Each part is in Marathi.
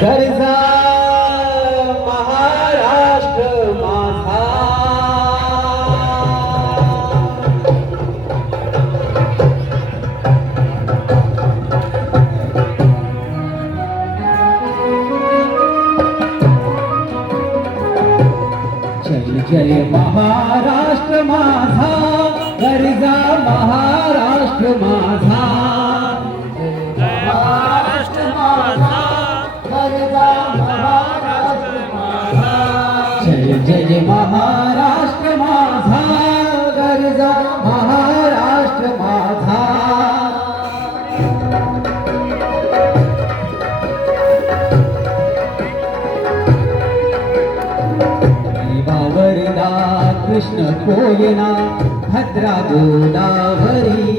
गरजा महाराष्ट्र माझा. जय जय महाराष्ट्र माझा, गरजा महाराष्ट्र माझा. महाराष्ट्र माझा, गरजा महाराष्ट्र माझा. जय जय महाराष्ट्र माझा, गरजा महाराष्ट्र माझा. वरदा कृष्ण कोयना भद्रा गोदावरी.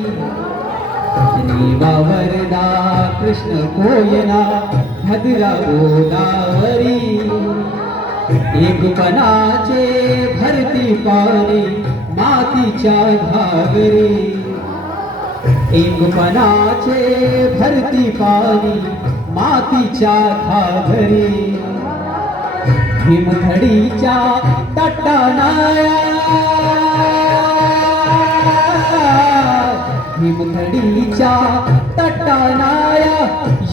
वरदा कृष्ण कोयना भद्रा गोदावरी. एकपणाचे भरती पाणी मातीच्या घागरी. एकपणाचे भरती पाणी मातीच्या घागरी. हिमथडीच्या तटानाया, हिमथडीच्या तटानाया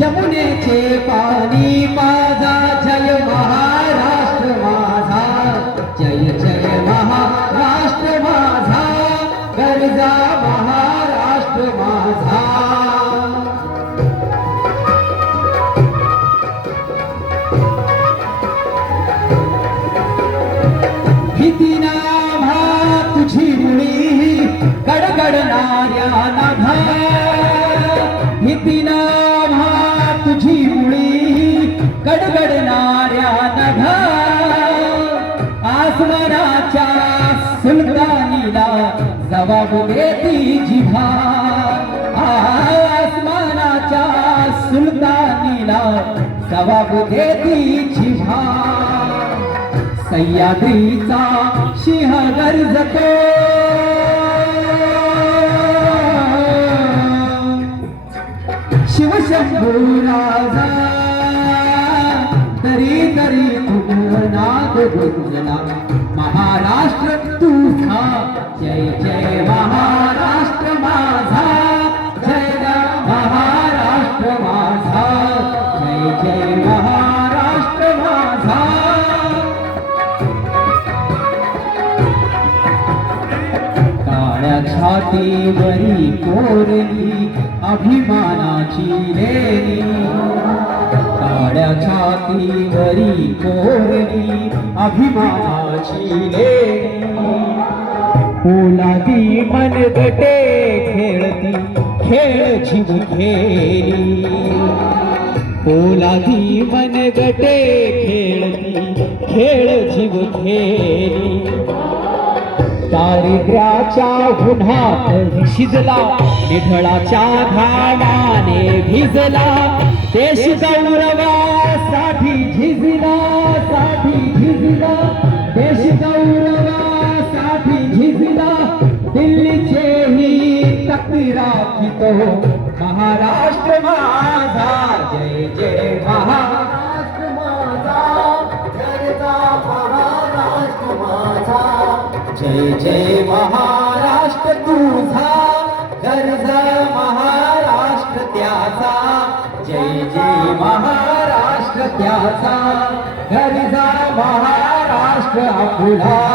यमुनेचे पाणी माझा. जय महाराष्ट्र माझा, जय जय महाराष्ट्र माझा, गरजा महाराष्ट्र माझा. भीतीना भा तुझी मुळी गडगडणाऱ्या नभा. भीतीना भा तुझी मुळी गडगडणाऱ्या नभा. आसमानाच्या सुलतानीला जबाब देती जिभा. आसमानाच्या सुलतानीला जबाब देती जिभा. सह्याद्रीचा सिंह गर्जतो, शिवशंभू राजा. तरी तरी तुझनाद गुंजना महाराष्ट्र तुझा. जय जय महाराष्ट्र माझा, जय महाराष्ट्र माझा, जय जय महाराष्ट्र माझा. छातीवरी कोरली अभिमानाची लेणी. काळ्या छातीवरी कोरली अभिमानाची लेणी. पोलादी मनगटे खेळती खेळ जीव खेळी. पोलादी मनगटे खेळती खेळ जीव खेळी. दारिद्र्याच्या उन्हात शिजला, निढळाच्या घामाने भिजला. देश गौरवासाठी झिजला, साठी झिजला. देश गौरवासाठी झिजला. दिल्लीचेही तक्ती राखितो महाराष्ट्र माझा. जय जय महाराष्ट्र माझा, गरजा महाराष्ट्र माझा. जय जय महाराष्ट्र तुझा, गरजा महाराष्ट्र त्याचा. जय जय महाराष्ट्र त्याचा, गरजा महाराष्ट्र आपला.